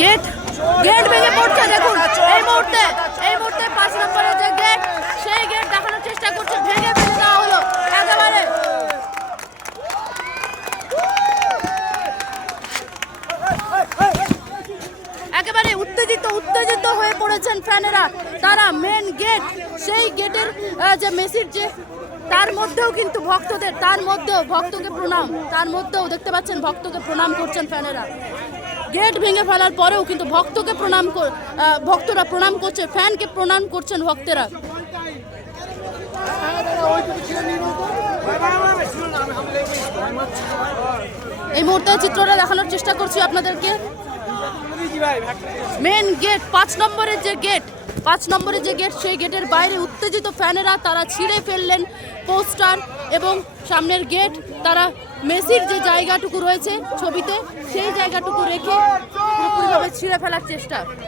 Gate gate ভেঙে পড়ছে। দেখুন এই মুহূর্তে 5 নম্বরের যে গেট, সেই গেট দেখানোর চেষ্টা করছে, ভেঙে ফেলে দেওয়া হলো একেবারে উত্তেজিত হয়ে পড়েছেন ফ্যানেরা। তারা মেন গেট, সেই গেটের যে মেসির যে তার মধ্যেও কিন্তু ভক্তকে প্রণাম, তার মধ্যেও দেখতে পাচ্ছেন ভক্তকে প্রণাম করছেন ফ্যানেরা। গেট ভেঙে ফেলার পরেও কিন্তু ভক্তরা প্রণাম করছে, ফ্যানকে প্রণাম করছেন ভক্তেরা। এই মুহূর্তে চিত্রটা দেখানোর চেষ্টা করছি আপনাদেরকে। মেন গেট 5 নম্বরের যে গেট, সেই গেটের বাইরে উত্তেজিত ফ্যানেরা তারা ছিঁড়ে ফেললেন পোস্টার এবং সামনের গেট। তারা মেসির যে জায়গাটুকু রয়েছে ছবিতে, সেই জায়গাটুকু রেখে পুরোপুরিভাবে ছিঁড়ে ফেলার চেষ্টা।